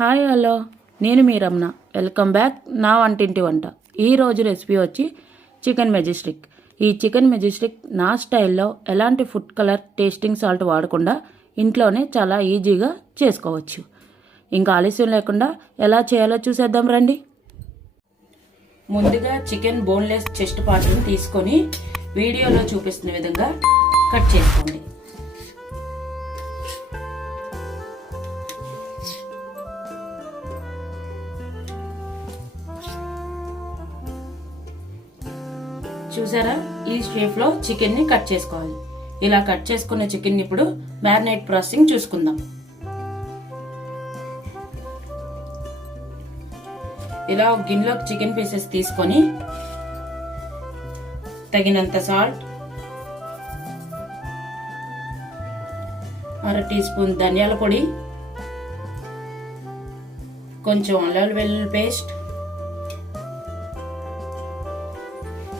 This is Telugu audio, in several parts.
హాయ్ హలో, నేను మీ రమణ. వెల్కమ్ బ్యాక్ నా వంటింటి వంట. ఈరోజు రెసిపీ వచ్చి చికెన్ మెజెస్టిక్. ఈ చికెన్ మెజెస్టిక్ నా స్టైల్లో ఎలాంటి ఫుడ్ కలర్, టేస్టింగ్ సాల్ట్ వాడకుండా ఇంట్లోనే చాలా ఈజీగా చేసుకోవచ్చు. ఇంకా ఆలస్యం లేకుండా ఎలా చేయాలో చూసేద్దాం రండి. ముందుగా చికెన్ బోన్లెస్ చెస్ట్ పార్ట్ని తీసుకొని వీడియోలో చూపిస్తున్న విధంగా కట్ చేసుకోండి. చూసారా, ఈ షేప్ లో చికెన్ ని కట్ చేసుకోవాలి. ఇలా కట్ చేసుకున్న చికెన్ ని ఇప్పుడు మ్యారినేట్ ప్రాసెసింగ్ చూసుకుందాం. ఇలా ఒక గిన్నెలోకి చికెన్ పీసెస్ తీసుకొని తగినంత సాల్ట్, 1/2 టీ స్పూన్ ధనియాల పొడి, కొంచెం అల్లం వెల్లుల్లి paste,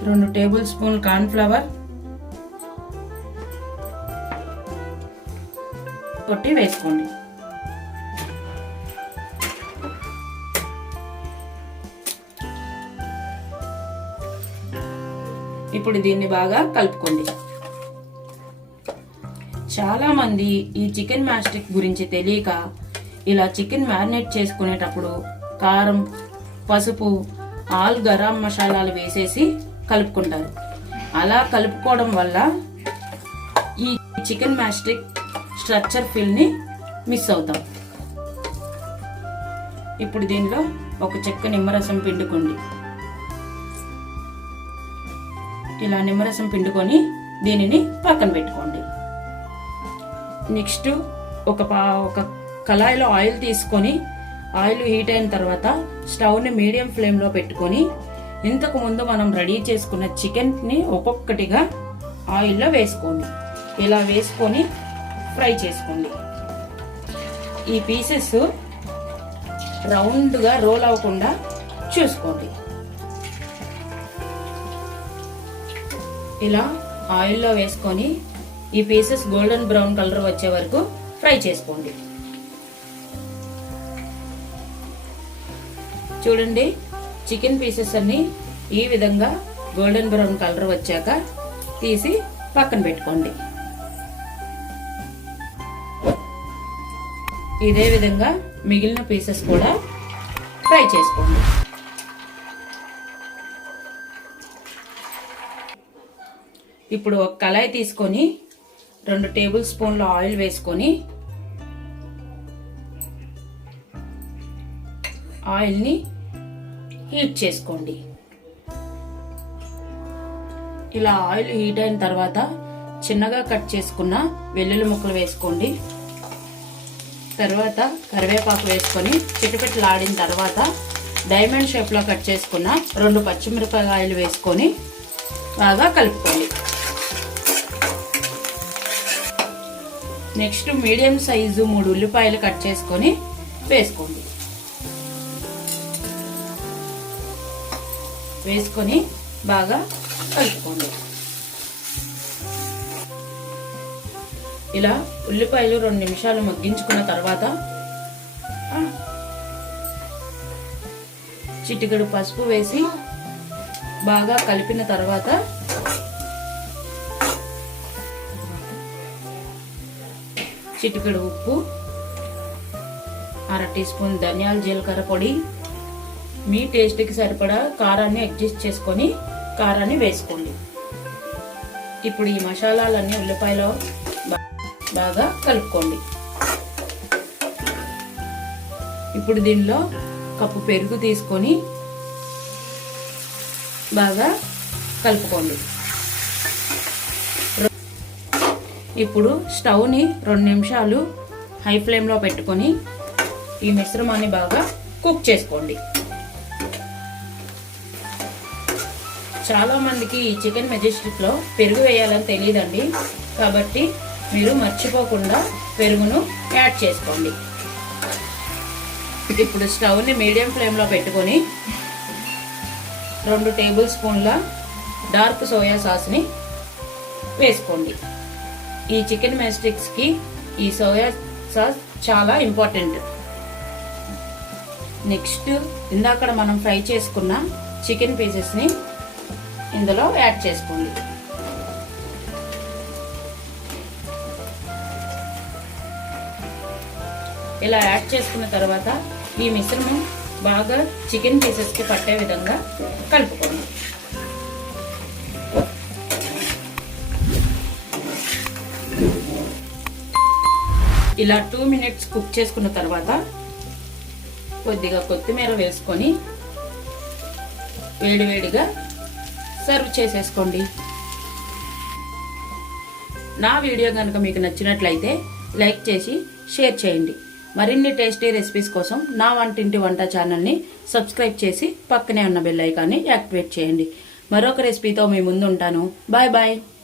2 tablespoon cornflour కొట్టి వేసుకోండి. ఇప్పుడు దీన్ని బాగా కలుపుకోండి. చాలా మంది ఈ చికెన్ మ్యాస్టిక్ గురించి తెలియక ఇలా చికెన్ మ్యారినేట్ చేసుకునేటప్పుడు కారం, పసుపు, ఆల్ గరం మసాలాలు వేసేసి కలుపుకుంటారు. అలా కలుపుకోవడం వల్ల ఈ చికెన్ మ్యాస్టిక్ స్ట్రక్చర్ ఫీల్ ని మిస్ అవుతాం. ఇప్పుడు దీనిలో ఒక చెక్క నిమ్మరసం పిండుకోండి. ఇలా నిమ్మరసం పిండుకొని దీనిని పక్కన పెట్టుకోండి. నెక్స్ట్ ఒక కళాయిలో ఆయిల్ తీసుకొని, ఆయిల్ హీట్ అయిన తర్వాత స్టవ్ని మీడియం ఫ్లేమ్లో పెట్టుకొని ఇంతకు ముందు మనం రెడీ చేసుకున్న చికెన్ ని ఒక్కొక్కటిగా ఆయిల్లో వేసుకోండి. ఇలా వేసుకొని ఫ్రై చేసుకోండి. ఈ పీసెస్ రౌండ్గా రోల్ అవ్వకుండా చూసుకోండి. ఇలా ఆయిల్లో వేసుకొని ఈ పీసెస్ గోల్డెన్ బ్రౌన్ కలర్ వచ్చే వరకు ఫ్రై చేసుకోండి. చూడండి, చికెన్ పీసెస్ అన్ని ఈ విధంగా గోల్డెన్ బ్రౌన్ కలర్ వచ్చాక తీసి పక్కన పెట్టుకోండి. ఇదే విధంగా మిగిలిన పీసెస్ కూడా ఫ్రై చేసుకోండి. ఇప్పుడు ఒక కళాయి తీసుకొని 2 టేబుల్ స్పూన్ల ఆయిల్ వేసుకొని ఆయిల్ని హీట్ చేసుకోండి. ఇలా ఆయిల్ హీట్ అయిన తర్వాత చిన్నగా కట్ చేసుకున్న వెల్లుల్లి ముక్కలు వేసుకోండి. తర్వాత కరివేపాకు వేసుకొని చిటపిటలాడిన తర్వాత డైమండ్ షేప్ లో కట్ చేసుకున్న 2 పచ్చిమిరపకాయలు వేసుకొని బాగా కలుపుకోండి. నెక్స్ట్ మీడియం సైజు 3 ఉల్లిపాయలు కట్ చేసుకొని వేసుకోండి. వేసుకొని బాగా కలుపుకోండి. ఇలా ఉల్లిపాయలు 2 నిమిషాలు మగ్గించుకున్న తర్వాత చిటికెడు పసుపు వేసి బాగా కలిపిన తర్వాత చిటికెడు ఉప్పు, 1/2 టీ స్పూన్ ధనియాల జీలకర్ర పొడి, మీ టేస్ట్కి సరిపడా కారాన్ని అడ్జస్ట్ చేసుకొని కారాన్ని వేసుకోండి. ఇప్పుడు ఈ మసాలాలన్నీ ఉల్లిపాయలో బాగా కలుపుకోండి. ఇప్పుడు దీనిలో కప్పు పెరుగు తీసుకొని బాగా కలుపుకోండి. ఇప్పుడు స్టవ్ని 2 నిమిషాలు హై ఫ్లేమ్లో పెట్టుకొని ఈ మిశ్రమాన్ని బాగా కుక్ చేసుకోండి. చాలా మందికి ఈ చికెన్ మెజెస్టిక్ లో పెరుగు వేయాలని తెలియదండి, కాబట్టి మీరు మర్చిపోకుండా పెరుగును యాడ్ చేసుకోండి. ఇప్పుడు స్టవ్ ని మీడియం ఫ్లేమ్ లో పెట్టుకొని 2 టేబుల్ స్పూన్ల డార్క్ సోయా సాస్ ని వేసుకోండి. ఈ చికెన్ మెజెస్టిక్స్ కి ఈ సోయా సాస్ చాలా ఇంపార్టెంట్. నెక్స్ట్ ఇందాక మనం ఫ్రై చేసుకున్న చికెన్ పీసెస్ని ఇందులో యాడ్ చేసుకోండి. ఇలా యాడ్ చేసుకున్న తర్వాత ఈ మిశ్రమం బాగా చికెన్ పీసెస్కి పట్టే విధంగా కలుపుకోండి. ఇలా 2 minutes కుక్ చేసుకున్న తర్వాత కొద్దిగా కొత్తిమీర వేసుకొని వేడివేడిగా సర్వ్ చేసేసుకోండి. నా వీడియో కనుక మీకు నచ్చినట్లయితే లైక్ చేసి షేర్ చేయండి. మరిన్ని టేస్టీ రెసిపీస్ కోసం నా వంటింటి వంట ఛానల్ని సబ్స్క్రైబ్ చేసి పక్కనే ఉన్న బెల్ ఐకాన్ని యాక్టివేట్ చేయండి. మరొక రెసిపీతో మీ ముందు ఉంటాను. Bye bye.